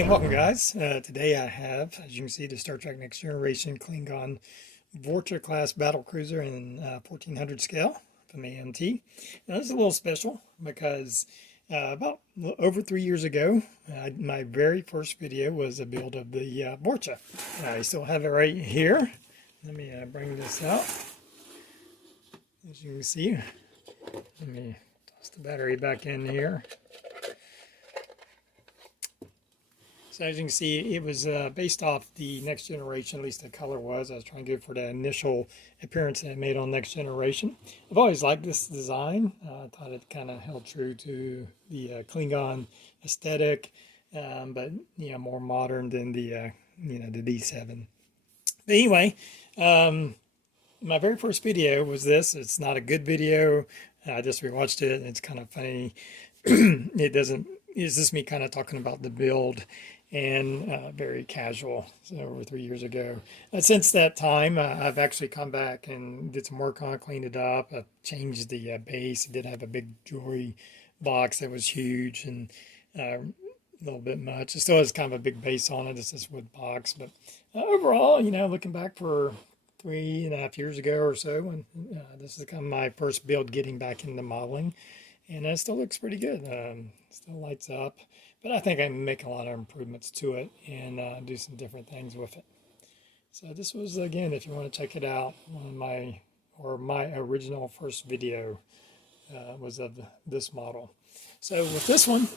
Hey, welcome guys. Today I have, as you can see, the Star Trek Next Generation Klingon Vor'Cha class battle cruiser in 1400 scale from AMT. Now this is a little special because about over 3 years ago, my very first video was a build of the Vor'Cha. I still have it right here. Let me bring this out. As you can see, let me toss the battery back in here. So as you can see, it was based off the Next Generation, at least the color was. I was trying to go for the initial appearance that it made on Next Generation. I've always liked this design. I thought it kind of held true to the Klingon aesthetic, but more modern than the the D7. But anyway, my very first video was this. It's not a good video. I just rewatched it, and it's kind of funny. It's just me kind of talking about the build and very casual. So over 3 years ago. Since that time, I've actually come back and did some work on it, cleaned it up. I changed the base. It did have a big jewelry box that was huge and a little bit much. It still has kind of a big base on it. It's this wood box. But overall, looking back for 3.5 years ago or so, when this is kind of my first build getting back into modeling. And it still looks pretty good. Still lights up. But I think I can make a lot of improvements to it and do some different things with it. So this was, again, if you want to check it out, one of my original first video was of this model. So with this one,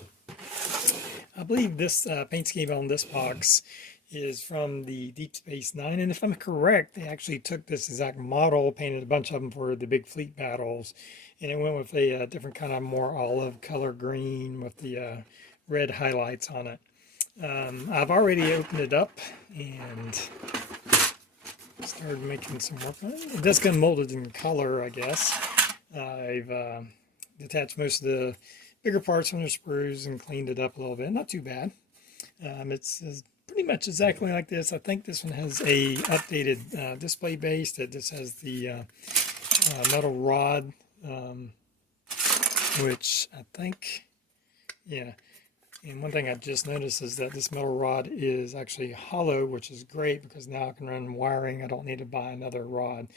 I believe this paint scheme on this box is from the Deep Space Nine. And if I'm correct, they actually took this exact model, painted a bunch of them for the big fleet battles, and it went with a different kind of more olive color green with the red highlights on it. I've already opened it up and started making some work on it. It does come molded in color, I guess. I've detached most of the bigger parts from the sprues and cleaned it up a little bit. Not too bad. It's pretty much exactly like this. I think this one has a updated display base that just has the metal rod, which I think, yeah. And one thing I just noticed is that this metal rod is actually hollow, which is great because now I can run wiring. I don't need to buy another rod.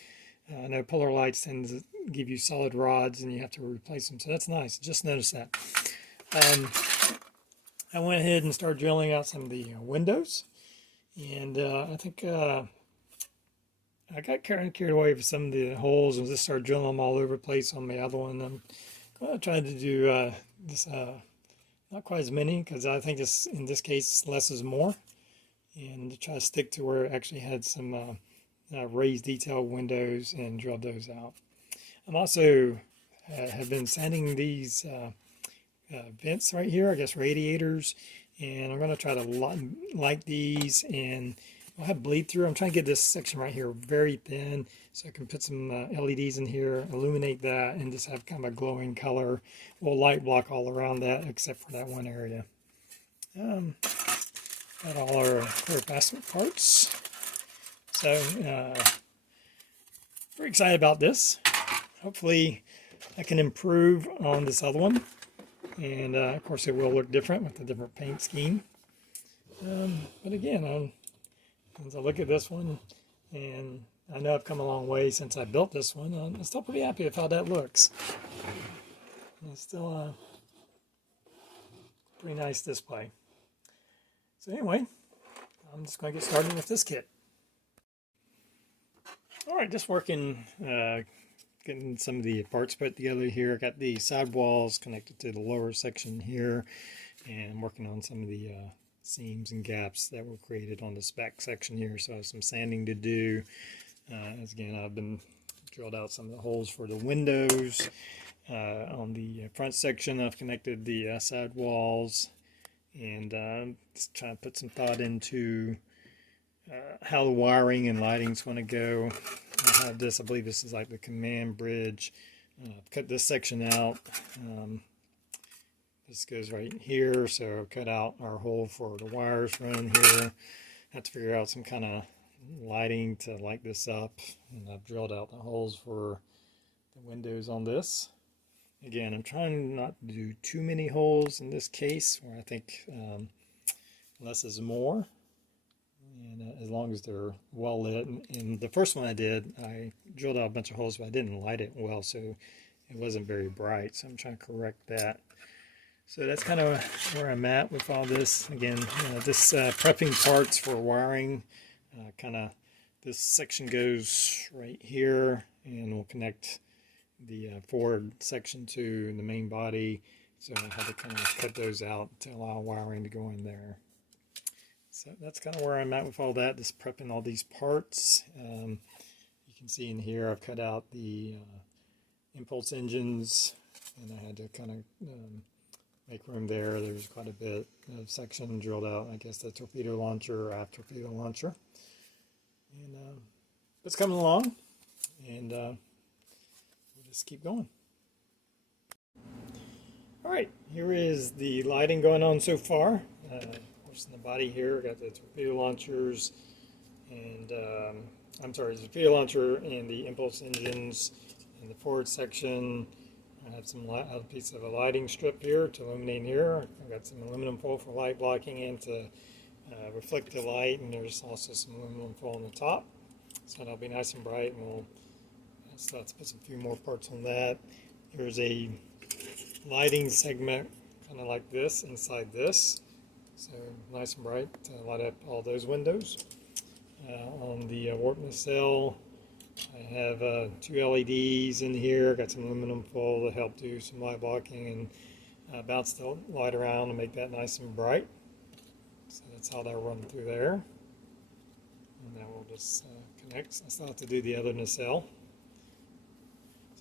I know Polar Lights tend to give you solid rods and you have to replace them, so that's nice. Just noticed that. I went ahead and started drilling out some of the windows, and I think I got carried away with some of the holes and just started drilling them all over the place on the other one. I'm going to try to do this. Not quite as many, because I think this, in this case, less is more, and to try to stick to where it actually had some raised detail windows and drilled those out. I'm also have been sanding these vents right here, I guess radiators, and I'm going to try to light these, and I'll have bleed through. I'm trying to get this section right here very thin so I can put some LEDs in here, illuminate that, and just have kind of a glowing color. We'll light block all around that except for that one area. Got all our clear fastener parts. So, very excited about this. Hopefully I can improve on this other one. And of course it will look different with the different paint scheme. But again, as I look at this one, and I know I've come a long way since I built this one, I'm still pretty happy with how that looks. It's still a pretty nice display. So anyway, I'm just going to get started with this kit. Alright, just working, getting some of the parts put together here. I got the sidewalls connected to the lower section here, and working on some of the seams and gaps that were created on this back section here. So I have some sanding to do. As again, I've been drilled out some of the holes for the windows. On the front section, I've connected the side walls, and just trying to put some thought into how the wiring and lighting's going to go. I have this, I believe this is like the command bridge. I've cut this section out. This goes right here, so cut out our hole for the wires running here. Have to figure out some kind of lighting to light this up, and I've drilled out the holes for the windows on this. Again, I'm trying not to do too many holes in this case, where I think less is more. And as long as they're well lit. And the first one I did, I drilled out a bunch of holes, but I didn't light it well, so it wasn't very bright. So I'm trying to correct that. So that's kind of where I'm at with all this. Again, this prepping parts for wiring, this section goes right here, and we'll connect the forward section to the main body. So I had to kind of cut those out to allow wiring to go in there. So that's kind of where I'm at with all that, just prepping all these parts. You can see in here I've cut out the impulse engines, and I had to kind of make room there. There's quite a bit of section drilled out. I guess the torpedo launcher or aft torpedo launcher. And it's coming along, and we'll just keep going. All right, here is the lighting going on so far. In the body here, got the torpedo launchers, and I'm sorry, the torpedo launcher and the impulse engines in the forward section. I have a piece of a lighting strip here to illuminate here. I've got some aluminum foil for light blocking and to reflect the light, and there's also some aluminum foil on the top, so that'll be nice and bright. And we'll start to put some few more parts on that. There's a lighting segment kind of like this inside this. So nice and bright to light up all those windows. On the warp nacelle, I have 2 LEDs in here. Got some aluminum foil to help do some light blocking and bounce the light around and make that nice and bright. So that's how that'll run through there. And that will just connect. I still have to do the other nacelle.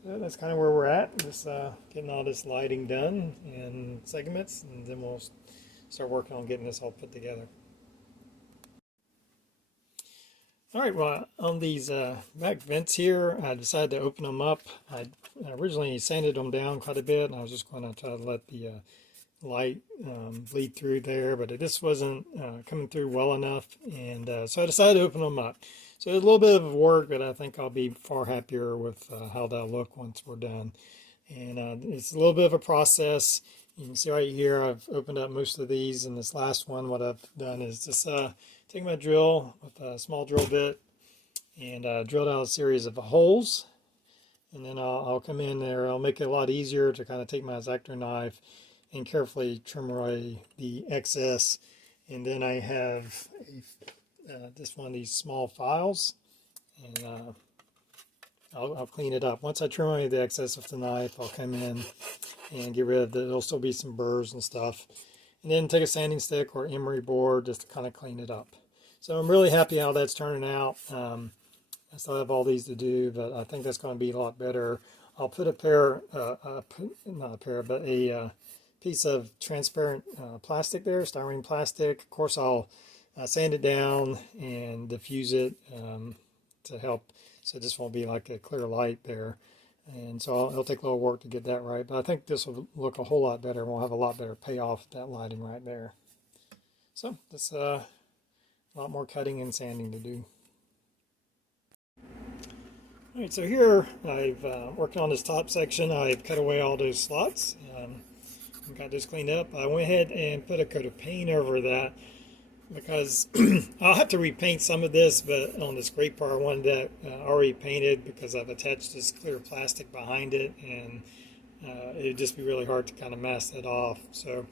So that's kind of where we're at. Just getting all this lighting done in segments, and then we'll start working on getting this all put together. All right, well, on these back vents here, I decided to open them up. I originally sanded them down quite a bit, and I was just going to try to let the light bleed through there, but it just wasn't coming through well enough, and so I decided to open them up. So it's a little bit of work, but I think I'll be far happier with how that'll look once we're done. And it's a little bit of a process. You can see right here I've opened up most of these, and this last one what I've done is just take my drill with a small drill bit and drilled out a series of holes, and then I'll come in there. I'll make it a lot easier to kind of take my X-Acto knife and carefully trim away the excess. And then I have just one of these small files, and I'll clean it up. Once I trim away the excess with the knife, I'll come in and get rid of the, there'll still be some burrs and stuff. And then take a sanding stick or emery board just to kind of clean it up. So I'm really happy how that's turning out. I still have all these to do, but I think that's going to be a lot better. I'll put a piece of transparent plastic there, styrene plastic. Of course, I'll sand it down and diffuse it to help, so this won't be like a clear light there. And so it'll take a little work to get that right, but I think this will look a whole lot better. We'll have a lot better payoff with that lighting right there. So that's a lot more cutting and sanding to do. All right, so here I've worked on this top section. I've cut away all those slots and got this cleaned up. I went ahead and put a coat of paint over that because I'll have to repaint some of this, but on this great part I wanted that already painted because I've attached this clear plastic behind it, and it'd just be really hard to kind of mask that off. So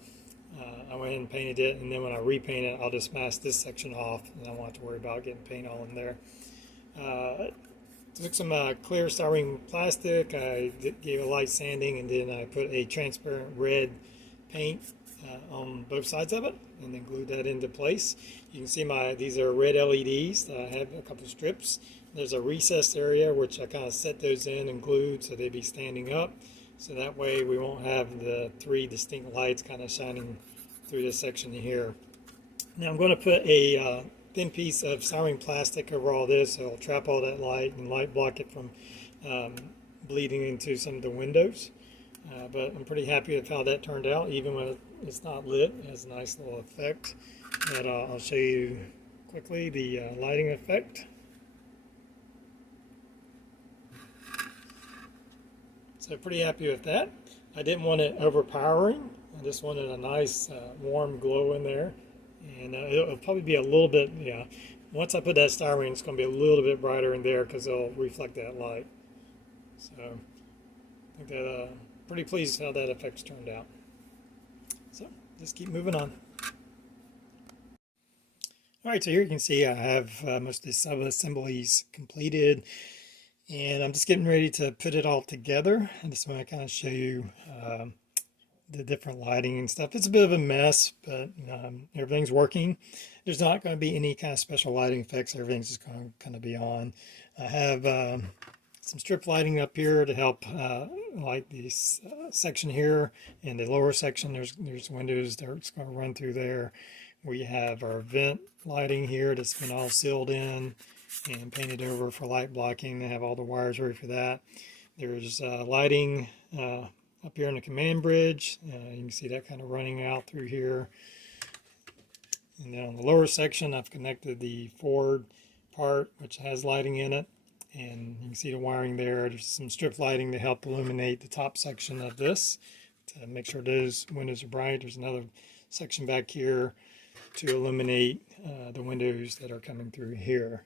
I went ahead and painted it, and then when I repaint it, I'll just mask this section off, and I won't have to worry about getting paint all in there. Took some clear styrene plastic, I gave a light sanding, and then I put a transparent red paint on both sides of it, and then glued that into place. You can see these are red LEDs. I have a couple strips. There's a recessed area which I kind of set those in and glued so they'd be standing up. So that way we won't have the 3 distinct lights kind of shining through this section here. Now I'm going to put a thin piece of styrene plastic over all this, so it'll trap all that light and light block it from bleeding into some of the windows. But I'm pretty happy with how that turned out. Even when it's not lit, it has a nice little effect. But I'll show you quickly the lighting effect. So pretty happy with that. I didn't want it overpowering. I just wanted a nice warm glow in there. And it'll probably be a little bit, yeah. Once I put that styrene, it's going to be a little bit brighter in there because it'll reflect that light. So I think that pretty pleased how that effect's turned out. So just keep moving on. All right, so here you can see I have most of the sub-assemblies completed, and I'm just getting ready to put it all together. I just want to kind of show you the different lighting and stuff. It's a bit of a mess, but everything's working. There's not going to be any kind of special lighting effects. Everything's just going to kind of be on. I have some strip lighting up here to help light this section here. In the lower section, there's windows that's going to run through there. We have our vent lighting here that's been all sealed in and painted over for light blocking. They have all the wires ready for that. There's lighting up here in the command bridge. You can see that kind of running out through here. And then on the lower section, I've connected the forward part, which has lighting in it. And you can see the wiring there. There's some strip lighting to help illuminate the top section of this to make sure those windows are bright. There's another section back here to illuminate the windows that are coming through here.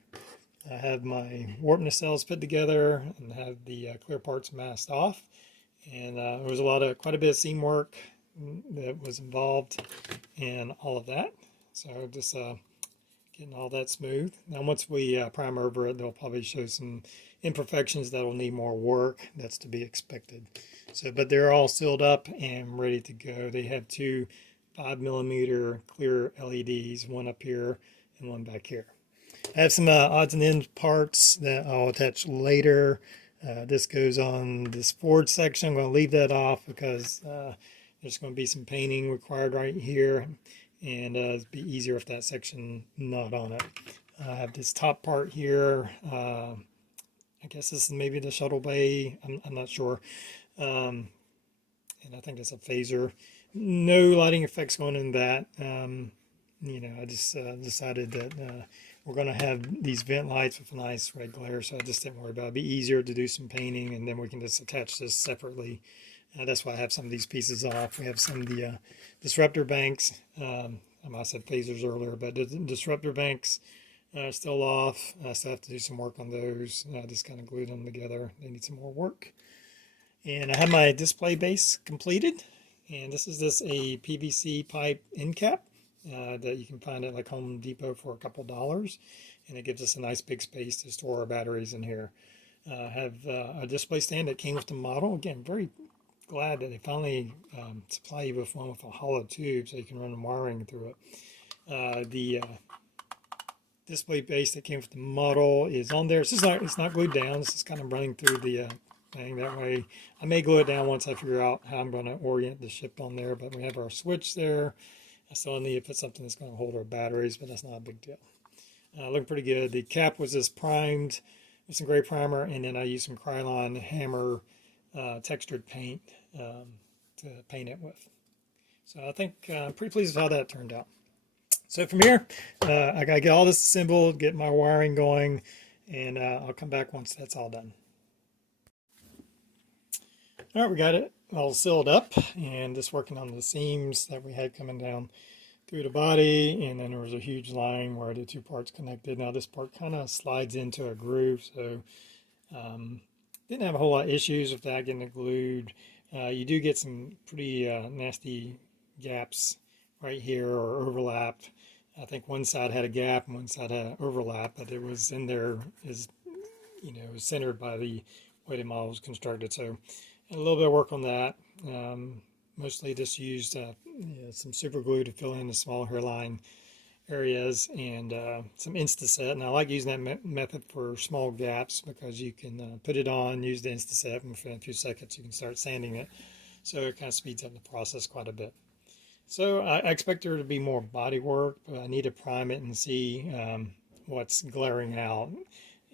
I have my warp nacelles put together and have the clear parts masked off. And there was quite a bit of seam work that was involved in all of that. So just getting all that smooth. Now once we prime over it, they'll probably show some imperfections that will need more work. That's to be expected. So, but they're all sealed up and ready to go. They have two 5mm clear LEDs, one up here and one back here. I have some odds and ends parts that I'll attach later. This goes on this forward section. I'm going to leave that off because there's going to be some painting required right here, and it'd be easier if that section not on it. I have this top part here. I guess this is maybe the shuttle bay. I'm not sure. And I think it's a phaser. No lighting effects going in that. You know, I just decided that we're going to have these vent lights with a nice red glare, so I just didn't worry about it. It'd be easier to do some painting, and then we can just attach this separately. That's why I have some of these pieces off. We have some of the disruptor banks. I said phasers earlier, but the disruptor banks are still off. I still have to do some work on those. I just kind of glued them together. They need some more work. And I have my display base completed. And this is a PVC pipe end cap that you can find at like Home Depot for a couple dollars. And it gives us a nice big space to store our batteries in here. I have a display stand that came with the model. Again, very glad that they finally supply you with one with a hollow tube so you can run the wiring through it. The display base that came with the model is on there. It's not glued down. It's just kind of running through the thing. That way, I may glue it down once I figure out how I'm going to orient the ship on there. But we have our switch there. I still need to put something that's going to hold our batteries, but that's not a big deal. Looking pretty good. The cap was just primed with some gray primer, and then I used some Krylon hammer textured paint to paint it with. So I think I'm pretty pleased with how that turned out. So from here, I got to get all this assembled, get my wiring going, and I'll come back once that's all done. All right, we got it all sealed up, and just working on the seams that we had coming down through the body, and then there was a huge line where the two parts connected. Now this part kind of slides into a groove, so didn't have a whole lot of issues with that getting it glued. You do get some pretty nasty gaps right here or overlap. I think one side had a gap and one side had an overlap, but it was in there, it was centered by the way the model was constructed. So a little bit of work on that. Mostly just used some super glue to fill in the small hairline areas and some Instaset. And I like using that method for small gaps because you can put it on, use the Instaset, and within a few seconds you can start sanding it. So it kind of speeds up the process quite a bit. So I expect there to be more body work, but I need to prime it and see what's glaring out.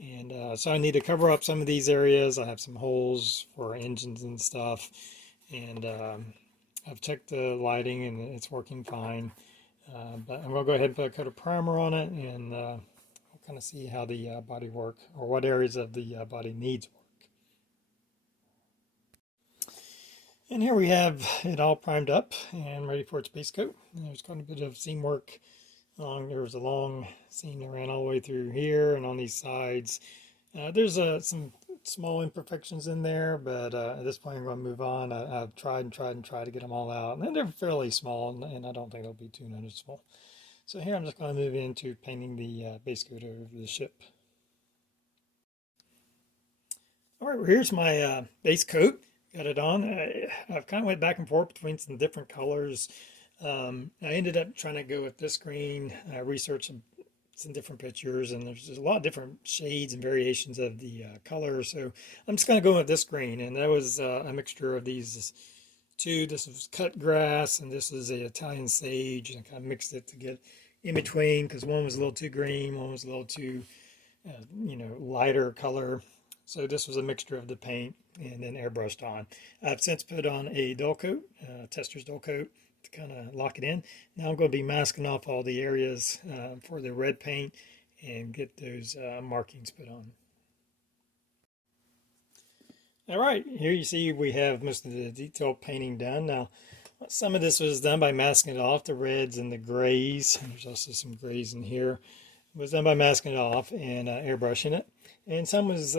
And so I need to cover up some of these areas. I have some holes for engines and stuff. And I've checked the lighting and it's working fine. But I'm going to go ahead and put a coat of primer on it, and we'll kind of see how the body work, or what areas of the body needs work. And here we have it all primed up and ready for its base coat. There's quite a bit of seam work There was a long seam that ran all the way through here, and on these sides. There's some small imperfections in there, but at this point I'm going to move on. I've tried and tried and tried to get them all out, and they're fairly small, and I don't think they'll be too noticeable. So here I'm just going to move into painting the base coat over the ship. All right, well, here's my base coat. Got it on. I've kind of went back and forth between some different colors. I ended up trying to go with this green. I researched some different pictures, and there's a lot of different shades and variations of the color. So I'm just going to go with this green, and that was a mixture of these two. This was cut grass, and this is a Italian sage, and I kind of mixed it to get in between because one was a little too green, one was a little too, lighter color. So this was a mixture of the paint and then airbrushed on. I've since put on a dull coat, tester's dull coat, to kind of lock it in. Now I'm going to be masking off all the areas for the red paint and get those markings put on. All right, here you see we have most of the detail painting done. Now, some of this was done by masking it off, the reds and the grays. And there's also some grays in here. It was done by masking it off and airbrushing it. And some was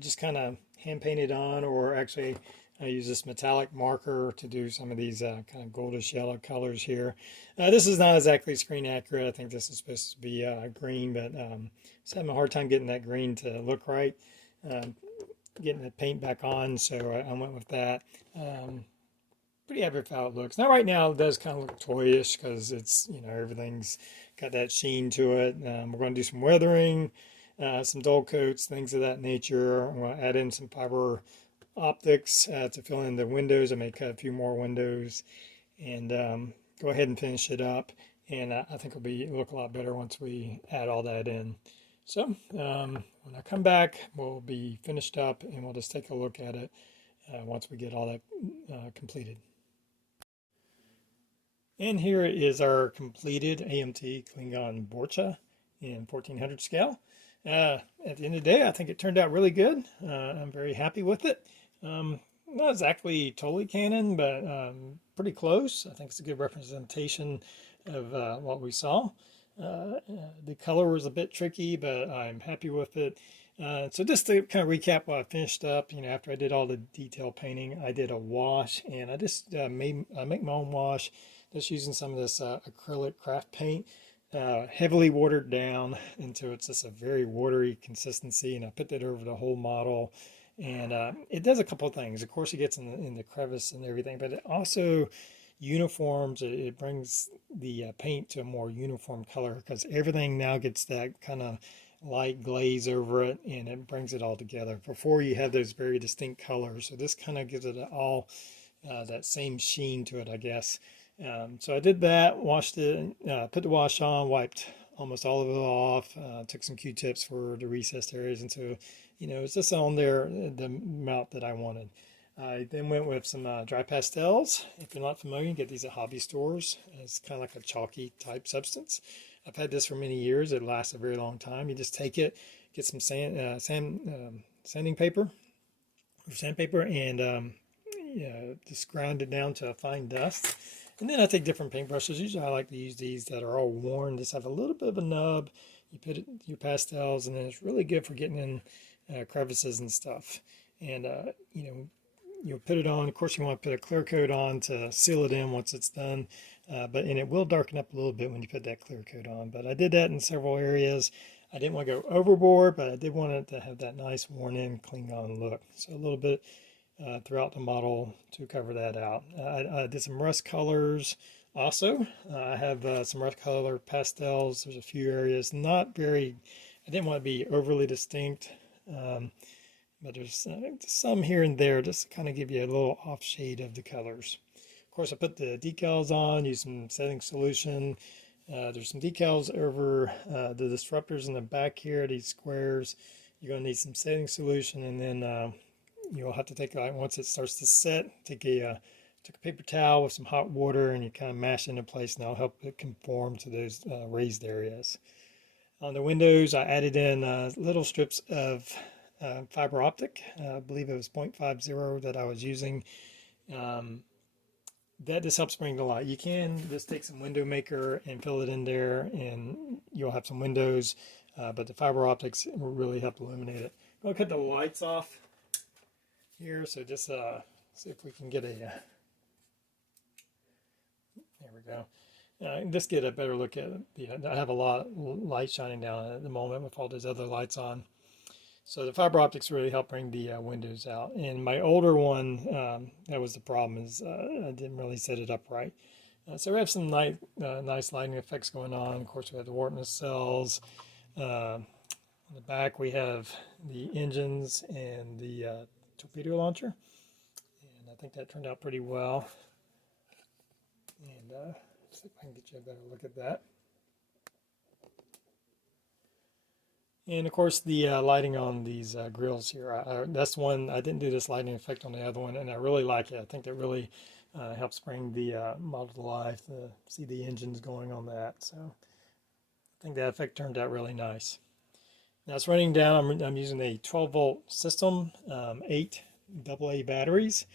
just kind of hand painted on, or actually I use this metallic marker to do some of these kind of goldish yellow colors here. This is not exactly screen accurate. I think this is supposed to be green, but just having a hard time getting that green to look right. Getting the paint back on, so I went with that. Pretty happy with how it looks. Now right now it does kind of look toyish because it's, everything's got that sheen to it. We're going to do some weathering, some dull coats, things of that nature. I'm going to add in some fiber optics to fill in the windows. I may cut a few more windows and go ahead and finish it up. And I think it'll look a lot better once we add all that in. So when I come back, we'll be finished up and we'll just take a look at it once we get all that completed. And here is our completed AMT Klingon Vor'Cha in 1400 scale. At the end of the day, I think it turned out really good. I'm very happy with it. Not exactly totally canon, but pretty close. I think it's a good representation of what we saw. The color was a bit tricky, but I'm happy with it. So just to kind of recap what I finished up, after I did all the detail painting, I did a wash, and I just I make my own wash, just using some of this acrylic craft paint, heavily watered down until it's just a very watery consistency, and I put that over the whole model. And it does a couple of things. Of course, it gets in the crevice and everything, but it also uniforms. It brings the paint to a more uniform color because everything now gets that kind of light glaze over it, and it brings it all together. Before, you have those very distinct colors, so this kind of gives it all that same sheen to it, I guess. So I did that, washed it, put the wash on, wiped almost all of it off, took some Q-tips for the recessed areas, and so it's just on there the amount that I wanted. I then went with some dry pastels. If you're not familiar, you get these at hobby stores. It's kind of like a chalky type substance. I've had this for many years. It lasts a very long time. You just take it, get some sanding paper or sandpaper, and just grind it down to a fine dust. And then I take different paintbrushes. Usually I like to use these that are all worn. Just have a little bit of a nub. You put your pastels, and then it's really good for getting in crevices and stuff. And you'll put it on. Of course, you want to put a clear coat on to seal it in once it's done. And it will darken up a little bit when you put that clear coat on. But I did that in several areas. I didn't want to go overboard, but I did want it to have that nice worn-in Klingon look. So a little bit throughout the model to cover that out. I did some rust colors also. I have some rust color pastels. There's a few areas, not very, I didn't want to be overly distinct. But there's some here and there just to kind of give you a little off shade of the colors. Of course, I put the decals on, used some setting solution. There's some decals over the disruptors in the back here, these squares. You're going to need some setting solution, and then you'll have to take, once it starts to set, take a paper towel with some hot water, and you kind of mash it into place, and that'll help it conform to those raised areas. On the windows, I added in little strips of fiber optic. I believe it was 0.50 that I was using. that just helps bring the light. You can just take some window maker and fill it in there, and you'll have some windows, but the fiber optics will really help illuminate it. I'll cut the lights off here, so just see if we can get a, there we go. Just get a better look at it. I have a lot of light shining down at the moment with all those other lights on. So the fiber optics really help bring the windows out. And my older one, that was the problem, is I didn't really set it up right. So we have some nice lighting effects going on. Of course, we have the warp nacelles. On the back, we have the engines and the torpedo launcher. And I think that turned out pretty well. And see if I can get you a better look at that. And of course, the lighting on these grills here, that's one, I didn't do this lighting effect on the other one, and I really like it. I think that really helps bring the model to life, to see the engines going on that. So I think that effect turned out really nice. Now it's running down, I'm using a 12-volt system, 8 AA batteries,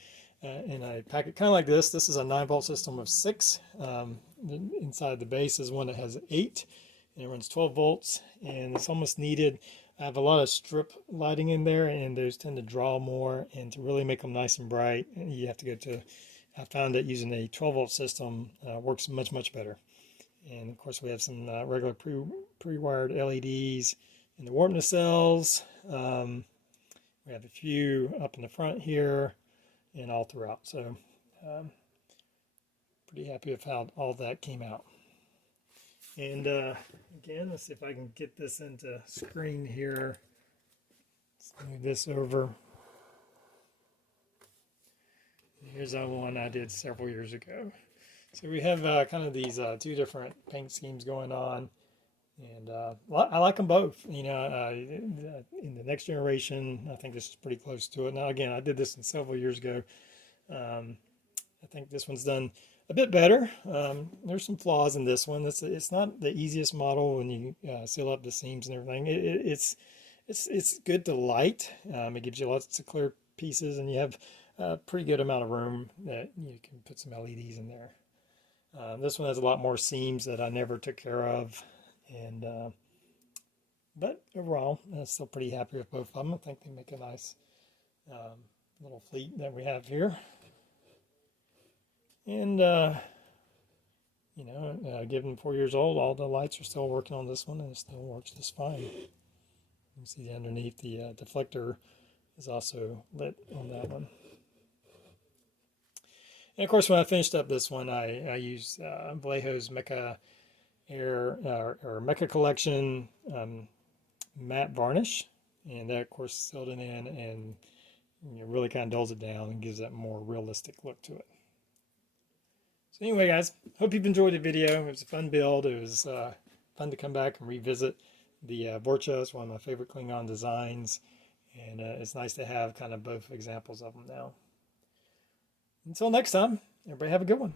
and I pack it kind of like this. This is a 9-volt system of 6. Inside the base is one that has 8. And it runs 12 volts, and it's almost needed. I have a lot of strip lighting in there, and those tend to draw more, and to really make them nice and bright, you have to go to, I found that using a 12-volt system works much better. And of course we have some regular pre-wired LEDs in the warp nacelles. We have a few up in the front here and all throughout. So pretty happy with how all that came out. And again, let's see if I can get this into screen here. Let's move this over. Here's one I did several years ago. So we have kind of these two different paint schemes going on, and I like them both. You know, in the next generation, I think this is pretty close to it. Now, again, I did this several years ago. I think this one's done a bit better. There's some flaws in this one. It's not the easiest model when you seal up the seams and everything. It's good to light. It gives you lots of clear pieces, and you have a pretty good amount of room that you can put some LEDs in there. This one has a lot more seams that I never took care of, and but overall, I'm still pretty happy with both of them. I think they make a nice little fleet that we have here. And, you know, given 4 years old, all the lights are still working on this one, and it still works just fine. You can see underneath the deflector is also lit on that one. And of course, when I finished up this one, I used Vallejo's Mecha Air or Mecha Collection matte varnish, and that of course sealed it in, and really kind of dulls it down and gives that more realistic look to it. So anyway, guys, hope you've enjoyed the video. It was a fun build. It was fun to come back and revisit the Vor'Cha. It's one of my favorite Klingon designs, and it's nice to have kind of both examples of them now. Until next time, everybody have a good one.